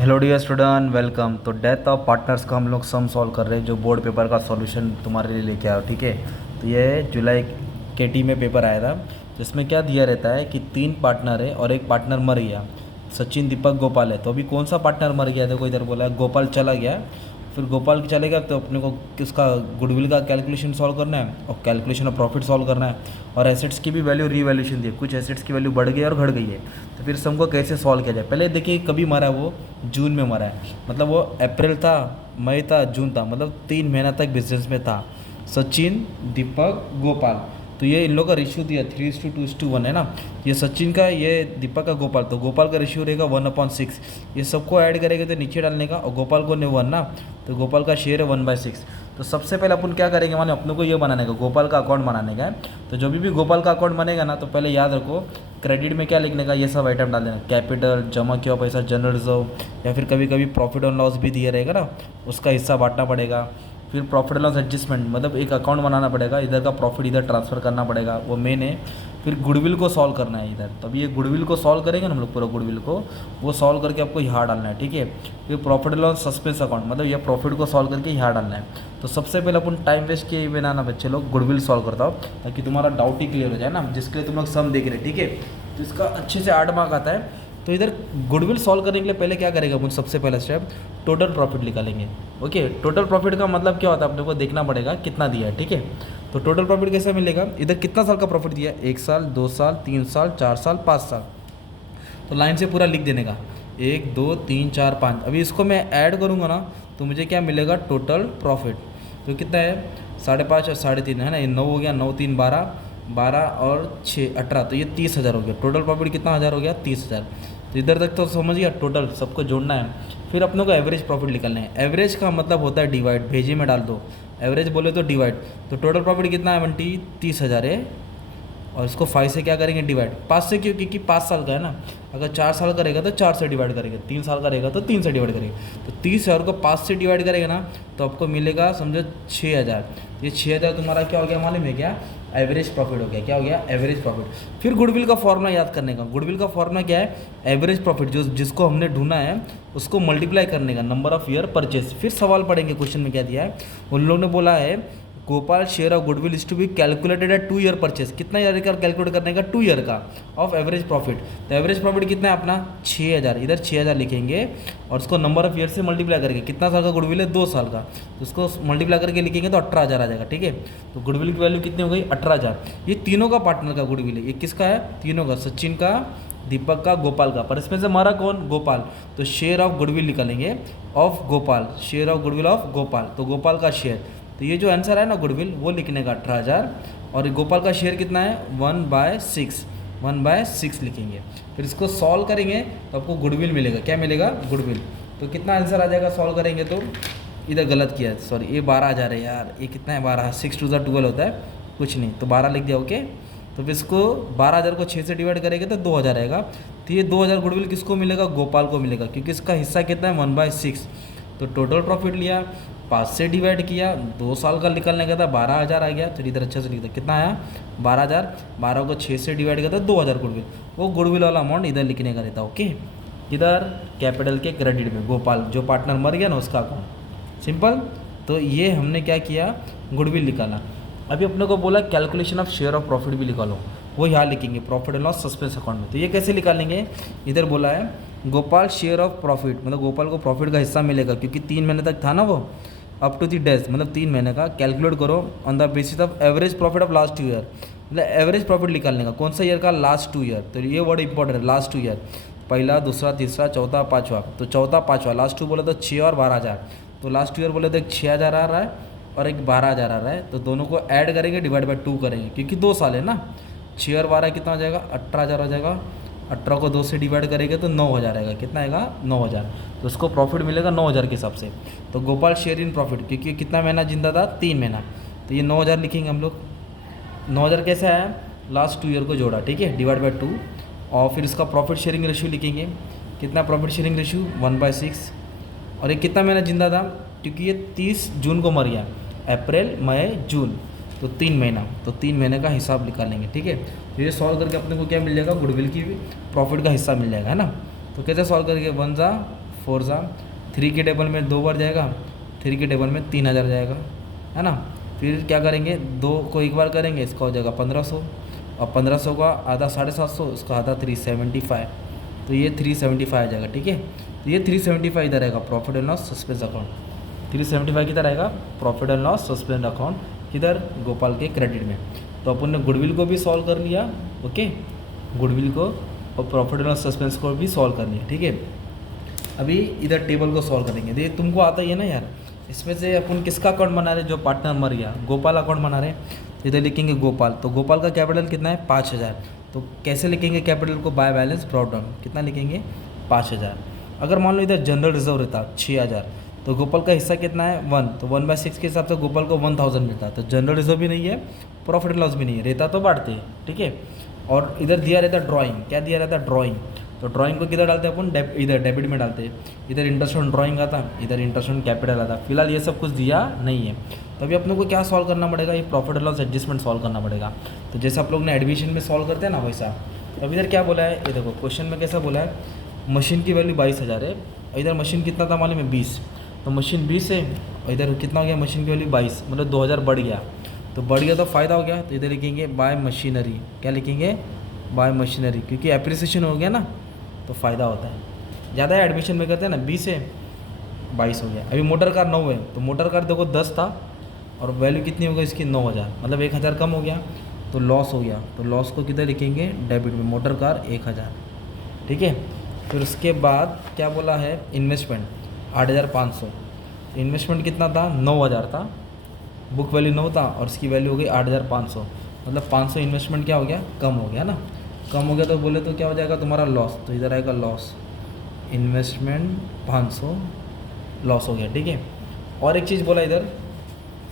Hello dear student, welcome. तो death of partners का हम लोग सम सॉल्व कर रहे हैं, जो बोर्ड पेपर का सॉल्यूशन तुम्हारे लिए लेके आओ। ठीक है, तो ये जुलाई केटी में पेपर आया था, जिसमें क्या दिया रहता है कि 3 पार्टनर है और एक पार्टनर मर गया। सचिन, दीपक, गोपाल है। तो अभी कौन सा पार्टनर मर गया? देखो इधर बोला है गोपाल चला गया। फिर गोपाल चलेगा तो अपने को किसका गुडविल का कैलकुलेशन सॉल्व करना है और कैलकुलेशन ऑफ प्रॉफिट सॉल्व करना है, और एसेट्स की भी वैल्यू रीवैल्यूएशन दी है। कुछ एसेट्स की वैल्यू बढ़ गई और घट गई है, तो फिर सबको कैसे सॉल्व किया जाए। पहले देखिए कभी मरा है वो, जून में मरा है। मतलब वो अप्रैल था, मई था, जून था, मतलब 3 महीना तक बिजनेस में था सचिन, दीपक, गोपाल। तो ये इन लोगों का रेशियो दिया 3:2:1 है ना। ये सचिन का, ये दीपक का, गोपाल। तो गोपाल का रेशियो रहेगा 1/6। ये सबको ऐड करेंगे तो नीचे डालने का, और गोपाल को ने 1 ना, तो गोपाल का शेयर है 1/6। तो सबसे पहले अपन क्या करेंगे, माने अपने को ये बनाने का, गोपाल का अकाउंट बनाने का है। तो जो भी गोपाल का अकाउंट बनेगा ना, तो पहले याद रखो क्रेडिट में क्या लिखने का, ये सब आइटम डाल देना। कैपिटल, जमा किया हुआ पैसा, जनरल रिजर्व, या फिर कभी कभी प्रॉफिट और लॉस भी दिया रहेगा ना, उसका हिस्सा बांटना पड़ेगा। फिर प्रॉफिट एंड लॉस एडजस्टमेंट, मतलब एक अकाउंट बनाना पड़ेगा, इधर का प्रॉफिट इधर ट्रांसफ़र करना पड़ेगा, वो मेन है। फिर गुडविल को सॉल्व करना है इधर। तो अभी ये गुडविल को सॉल्व करेंगे ना हम लोग, पूरा गुडविल को वो सॉल्व करके आपको यहाँ डालना है। ठीक है, फिर profit and loss suspense account, मतलब ये प्रॉफिट को सॉल्व करके यहाँ डालना है। तो सबसे पहले अपन टाइम वेस्ट किए बिना ना बच्चे लोग गुडविल सॉल्व करता हो, ताकि तुम्हारा डाउट ही क्लियर हो जाए ना, जिसके लिए तुम लोग सम देख रहे हैं। ठीक है, तो इसका अच्छे से 8 मार्क आता है। तो इधर गुडविल सॉल्व करने के लिए पहले क्या करेगा मुझे, सबसे पहला स्टेप टोटल प्रॉफिट निकालेंगे। ओके, टोटल प्रॉफिट का मतलब क्या होता है, अपने को देखना पड़ेगा कितना दिया है। ठीक है, तो टोटल प्रॉफिट कैसे मिलेगा, इधर कितना साल का प्रॉफिट दिया है, 1 साल, 2 साल, 3 साल, 4 साल, 5 साल। तो लाइन से पूरा लिख देने का, 1 2 3 4 5। अभी इसको मैं ऐड करूँगा ना, तो मुझे क्या मिलेगा, टोटल प्रॉफिट। तो कितना है, 5.5 और 3.5 है ना, ये 9 हो गया, 9 3 12, 12 और 6 18, तो ये 30,000 हो गया। टोटल प्रॉफिट कितना हज़ार हो गया, 30,000। तो इधर तक तो समझ गया, टोटल सबको जोड़ना है। फिर अपनों को एवरेज प्रॉफिट निकालना है। एवरेज का मतलब होता है डिवाइड, भेजे में डाल दो, एवरेज बोले तो डिवाइड। तो टोटल प्रॉफिट कितना है बंटी, 30,000 है, और इसको 5 से क्या करेंगे, डिवाइड। 5 से क्यों, क्योंकि 5 साल का है ना। अगर 4 साल का रहेगा तो 4 से डिवाइड करेंगे, 3 साल का रहेगा तो 3 से डिवाइड करेंगे। तो 30,000 को 5 से डिवाइड करेगा ना, तो आपको मिलेगा समझो 6,000। ये 6,000 तुम्हारा क्या हो गया मालूम है क्या, एवरेज प्रॉफिट हो गया। क्या हो गया, एवरेज प्रॉफिट। फिर गुडविल का फॉर्मूला याद करने का। गुडविल का फॉर्मूला क्या है, एवरेज प्रॉफिट, जो जिसको हमने ढूंढना है उसको मल्टीप्लाई करने का, नंबर ऑफ ईयर परचेज। फिर सवाल पढ़ेंगे, क्वेश्चन में क्या दिया है, उन लोगों ने बोला है Gopal share of goodwill is to be calculated at 2 year purchase. कितना ईयर का कैलकुलेट करने का, 2 ईयर का, ऑफ एवरेज प्रॉफिट। तो एवरेज प्रॉफिट कितना है अपना, 6,000। इधर 6,000 लिखेंगे और उसको नंबर ऑफ ईयर से मल्टीप्लाई करके, कितना साल का गुडविल है, 2 साल का, तो उसको मल्टीप्लाई करके लिखेंगे तो 18,000 आ जाएगा। ठीक है, तो गुडविल की वैल्यू कितनी हो गई, 18,000। ये तीनों का पार्टनर का गुडविल है। ये किसका है, तीनों का, सचिन का, दीपक का, गोपाल का। पर इसमें से हमारा कौन, गोपाल। तो शेयर ऑफ गुडविल निकालेंगे of Gopal, share of goodwill of Gopal, तो गोपाल का शेयर। तो ये जो आंसर है ना गुडविल, वो लिखने का 18,000, और गोपाल का शेयर कितना है, 1/6, 1/6 लिखेंगे। फिर इसको सॉल्व करेंगे तो आपको गुडविल मिलेगा। क्या मिलेगा, गुडविल। तो कितना आंसर आ जाएगा सॉल्व करेंगे तो, इधर गलत किया, सॉरी, ये 12,000 है यार। ये कितना है, 12, 6 2 12 होता है, कुछ नहीं, तो 12 लिख दिया। ओके, तो फिर इसको 12,000 को 6 से डिवाइड करेंगे तो 2,000 आएगा। तो ये 2,000 गुडविल किसको मिलेगा, गोपाल को मिलेगा, क्योंकि इसका हिस्सा कितना है, 1/6। तो टोटल प्रॉफिट लिया, 5 से डिवाइड किया, 2 साल का निकलने का था, 12,000 आ गया। तो इधर अच्छे से लिख दो, कितना आया, 12,000। 12 को 6 से डिवाइड किया तो 2,000 गुडविल। वो गुडविल वाला अमाउंट इधर लिखने का रहता। ओके, इधर कैपिटल के क्रेडिट में गोपाल, जो पार्टनर मर गया ना, उसका अकाउंट, सिंपल। तो ये हमने क्या किया, गुडविल निकाला। अभी अपने को बोला calculation of share of profit भी निकालो, वो यहाँ लिखेंगे, profit and loss suspense account में। तो ये कैसे निकालेंगे, इधर बोला है गोपाल शेयर ऑफ प्रॉफिट, मतलब गोपाल को प्रॉफिट का हिस्सा मिलेगा, क्योंकि 3 महीने तक था ना वो, अप टू द डेज, मतलब 3 महीने का। कैलकुलेट करो on the basis of average profit of last 2 year, मतलब एवरेज प्रॉफिट निकालने का, कौन सा ईयर का, लास्ट 2 ईयर। तो ये वर्ड इंपॉर्टेंट है, लास्ट 2 ईयर, पहला, दूसरा, तीसरा, चौथा, पाँचवा। तो चौथा, पाँचवा, लास्ट 2 बोले तो 6 और 12,000। तो लास्ट ईयर बोले तो एक 6,000 आ रहा है और एक 12,000 आ रहा है। तो दोनों को ऐड करेंगे, डिवाइड बाई 2 करेंगे, क्योंकि 2 साल है ना। 6 और 12 कितना हो जाएगा, 18,000 हो जाएगा। 18 को 2 से डिवाइड करेंगे तो 9,000 आएगा। कितना आएगा, 9,000। तो उसको प्रॉफिट मिलेगा 9,000 के हिसाब से। तो गोपाल शेयर इन प्रॉफिट, क्योंकि कितना महीना जिंदा था, 3 महीना, तो ये 9,000 लिखेंगे हम लोग। 9,000 कैसे आया, लास्ट 2 ईयर को जोड़ा, ठीक है, डिवाइड बाई 2। और फिर इसका प्रॉफिट शेयरिंग रेशियो लिखेंगे। कितना प्रॉफिट शेयरिंग रेशियो, 1/6। और ये कितना महीना जिंदा था, क्योंकि ये 30 जून को मर गया, अप्रैल, मई, जून, तो 3 महीना, तो 3 महीने का हिसाब निकालेंगे। ठीक है, तो ये सॉल्व करके अपने को क्या मिल जाएगा, गुडविल की प्रॉफिट का हिस्सा मिल जाएगा, है ना। तो कैसे सॉल्व करेंगे, 1 जा 4 ज़ा 3 के टेबल में 2 बार जाएगा, 3 के टेबल में 3000 जाएगा, है ना। फिर क्या करेंगे, 2 को एक बार करेंगे, इसका हो जाएगा 1500, और 1500 का आधा 750, इसका आधा 375, तो ये 375 आ जाएगा, ठीक है। तो ये 375 इधर आएगा profit and loss suspense account, 375 किधर आएगा profit and loss suspense account, किधर गोपाल के क्रेडिट में। तो अपन ने गुडविल को भी सॉल्व कर लिया, ओके, गुडविल को और प्रॉफिट एंड लॉस सस्पेंस को भी सॉल्व कर लिया, ठीक है। अभी इधर टेबल को सॉल्व करेंगे। देखिए तुमको आता ही है ना यार, इसमें से अपन किसका अकाउंट बना रहे, जो पार्टनर मर गया, गोपाल अकाउंट बना रहे। इधर लिखेंगे गोपाल, तो गोपाल का कैपिटल कितना है 5000, तो कैसे लिखेंगे कैपिटल को, बाय बैलेंस ब्रॉट डाउन, कितना लिखेंगे 5000। अगर मान लो इधर जनरल रिजर्व रहता 6000, तो गोपाल का हिस्सा कितना है 1, तो 1/6 के हिसाब से गोपाल को 1000 मिलता है, तो जनरल रिजर्व भी नहीं है, प्रॉफिट लॉस भी नहीं है, रहता तो बांटते हैं, ठीक है। और इधर दिया रहता ड्राइंग, क्या दिया रहता ड्राइंग, तो ड्राइंग को किधर डालते हैं अपन, इधर डेबिट में डालते हैं। इधर इंटरेस्ट ऑन ड्राइंग आता, इधर इंटरेस्ट ऑन कैपिटल आता। फिलहाल ये सब कुछ दिया नहीं है, तो अभी अपने को क्या सॉल्व करना पड़ेगा, ये profit and loss adjustment solve करना पड़ेगा। तो जैसे आप लोग ने एडमिशन में सॉल्व करते हैं ना वैसा। तो अभी इधर क्या बोला है, ये देखो क्वेश्चन में कैसा बोला है, मशीन की वैल्यू 22000 है, इधर मशीन कितना था मालूम है 20, तो मशीन 20 है, और इधर कितना हो गया मशीन की वैल्यू 22, मतलब 2000 बढ़ गया, तो बढ़ गया तो फ़ायदा हो गया। तो इधर लिखेंगे बाय मशीनरी, क्या लिखेंगे बाय मशीनरी, क्योंकि एप्रिसिएशन हो गया ना, तो फ़ायदा होता है। ज़्यादा एडमिशन में करते हैं ना, 20 है 22 हो गया। अभी मोटर कार 9 है, तो मोटर कार देखो 10 था, और वैल्यू कितनी हो गई इसकी 9000, मतलब 1000 कम हो गया, तो लॉस हो गया। तो लॉस को किधर लिखेंगे डेबिट में, मोटर कार 1000, ठीक है। फिर उसके बाद क्या बोला है, इन्वेस्टमेंट 8500, इन्वेस्टमेंट कितना था 9000 था, बुक वैल्यू 9 था, और इसकी वैल्यू हो गई 8500, मतलब 500 इन्वेस्टमेंट क्या हो गया, कम हो गया ना, कम हो गया। तो बोले तो क्या हो जाएगा तुम्हारा लॉस, तो इधर आएगा लॉस, इन्वेस्टमेंट 500 लॉस हो गया, ठीक है। और एक चीज़ बोला इधर,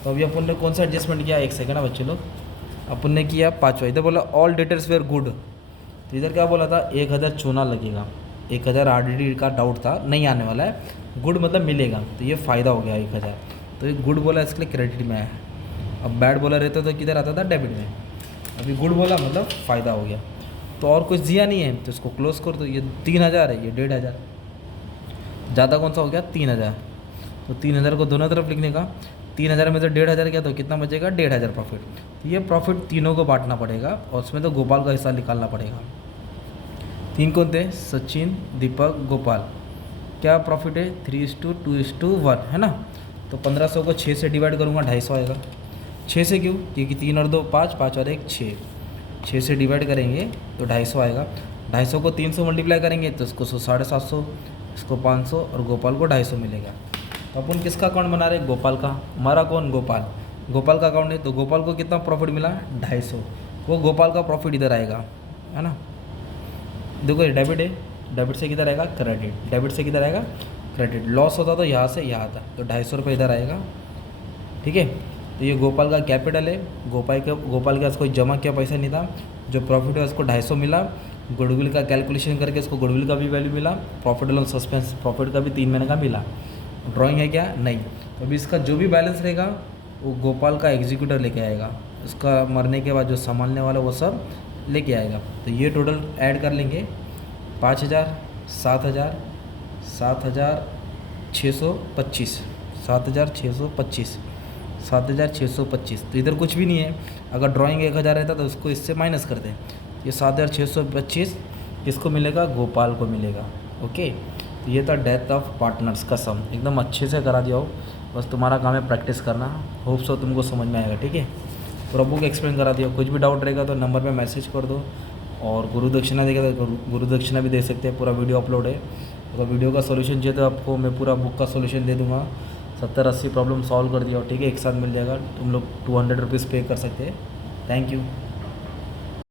तो अभी अपन ने कौन सा एडजस्टमेंट किया, एक सेकंड बच्चे लोग, अपन ने किया 5वां, इधर बोला ऑल डेटर्स वेयर गुड, तो इधर क्या बोला था 1000 चूना लगेगा, 1000 RDD का डाउट था, नहीं आने वाला है, गुड मतलब मिलेगा, तो ये फ़ायदा हो गया 1000, तो ये गुड बोला इसके लिए क्रेडिट में है। अब बैड बोला रहता तो किधर आता था डेबिट में, अभी गुड बोला मतलब फ़ायदा हो गया। तो और कुछ दिया नहीं है, तो इसको क्लोज कर दो। ये 3000 है, ये 1500, ज़्यादा कौन सा हो गया 3000, तो 3000 को दोनों तरफ लिखने का, 3000 में से 1500 क्या, तो कितना बचेगा 1500 प्रॉफिट। तो ये प्रॉफिट तीनों को बांटना पड़ेगा, और उसमें तो गोपाल का हिस्सा निकालना पड़ेगा। 3 कौन थे, सचिन, दीपक, गोपाल, क्या प्रॉफिट है 3:2:1, है ना। तो 1500 को 6 से डिवाइड करूँगा 250 आएगा। 6 से क्यों, क्योंकि 3 और 2 5, 5 और 1 6, 6 से डिवाइड करेंगे तो 250 आएगा। 250 को 300 मल्टीप्लाई करेंगे तो इसको 750, इसको 500, और गोपाल को 250 मिलेगा। तो अपन किसका अकाउंट बना रहे हैं, गोपाल का। हमारा कौन, गोपाल, गोपाल का अकाउंट है, तो गोपाल को कितना प्रॉफिट मिला 250, वो गोपाल का प्रॉफिट इधर आएगा, है ना। देखो ये डेबिट है, डेबिट से किधर आएगा क्रेडिट, डेबिट से किधर आएगा क्रेडिट। लॉस होता तो यहाँ से यहाँ आता, तो 250 रुपये इधर आएगा, ठीक है। तो ये गोपाल का कैपिटल है, गोपाल के पास कोई जमा किया पैसा नहीं था, जो प्रॉफिट है उसको 250 मिला। गुडविल का कैलकुलेशन करके इसको गुडविल का भी वैल्यू मिला, प्रॉफिट एंड सस्पेंस प्रॉफिट का भी 3 महीने का मिला। ड्राइंग है क्या, नहीं। तो अभी इसका जो भी बैलेंस रहेगा वो गोपाल का एग्जीक्यूटर लेके आएगा, उसका मरने के बाद जो संभालने वाला वो सब लेके आएगा। तो ये टोटल ऐड कर लेंगे 5000, 7000, 7625, 7625, 7625। तो इधर कुछ भी नहीं है, अगर ड्राइंग 1000 रहता तो उसको इससे माइनस कर दें। ये 7625 किसको मिलेगा, गोपाल को मिलेगा, ओके। तो ये था डेथ ऑफ पार्टनर्स का सम, एकदम अच्छे से करा दिया हो, बस तुम्हारा काम है प्रैक्टिस करना। होप सो तुमको समझ में आएगा, ठीक है। पूरा बुक एक्सप्लेन करा दिया, कुछ भी डाउट रहेगा तो नंबर पे मैसेज कर दो। और गुरु दक्षिणा देगा तो गुरु दक्षिणा भी दे सकते हैं, पूरा वीडियो अपलोड है। अगर वीडियो का सॉल्यूशन चाहिए तो आपको मैं पूरा बुक का सॉल्यूशन दे दूँगा, 70-80 प्रॉब्लम सॉल्व कर दिया, ठीक है, एक साथ मिल जाएगा। तुम लोग 200 रुपीज़ पे कर सकते हैं। Thank you.